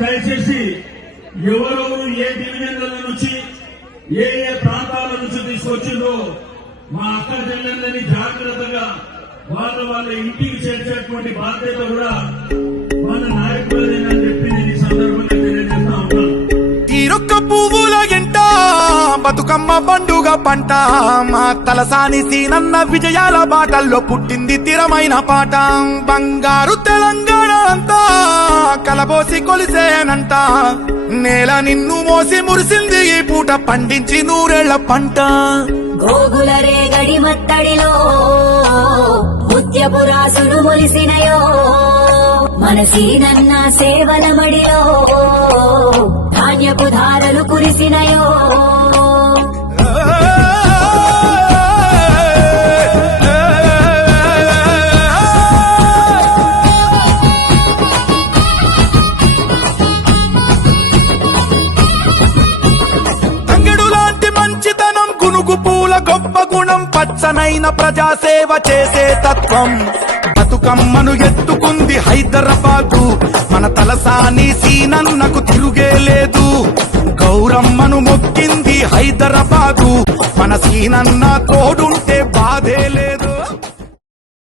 దయచేసి ఎవరెవరు ఏ డివిజన్ల నుంచి ఏ ప్రాంతాల నుంచి తీసుకొచ్చిందో మా అక్క చెల్లెళ్ళని జాగ్రత్తగా వాళ్ళ ఇంటికి చేర్చేటువంటి బాధ్యత కూడా మన నాయకులదేనని చెప్పి నేను ఈ సందర్భంగా తెలియజేస్తా ఉన్నాను. తీరొక్క పువ్వుల ఎంట బతుకమ్మ పండుగ పంట మా తలసాని సీనన్న విజయాల బాటల్లో పుట్టింది తిరమైన పాట. బంగారు తెలంగాణ అంతా కలబోసి కొలిసేనంట. నేల నిన్ను మోసి మురిసింది ఈ పూట పండించి నూరేళ్ల పంట. గోగుల రేగడి మత్తడిలో ముత్యపు రాసులు మొలిసినయో మన సీనన్న సేవల మడిలో ధాన్యపు ధారలు కురిసినయో. గొప్ప గుణం పచ్చనైన ప్రజాసేవ చేసే తత్వం. బతుకమ్మను ఎత్తుకుంది హైదరాబాదు మన తలసాని సీనన్నకు తిరుగే లేదు. గౌరమ్మను మొక్కింది హైదరాబాదు మన సీనన్న తోడుంటే బాధే లేదు.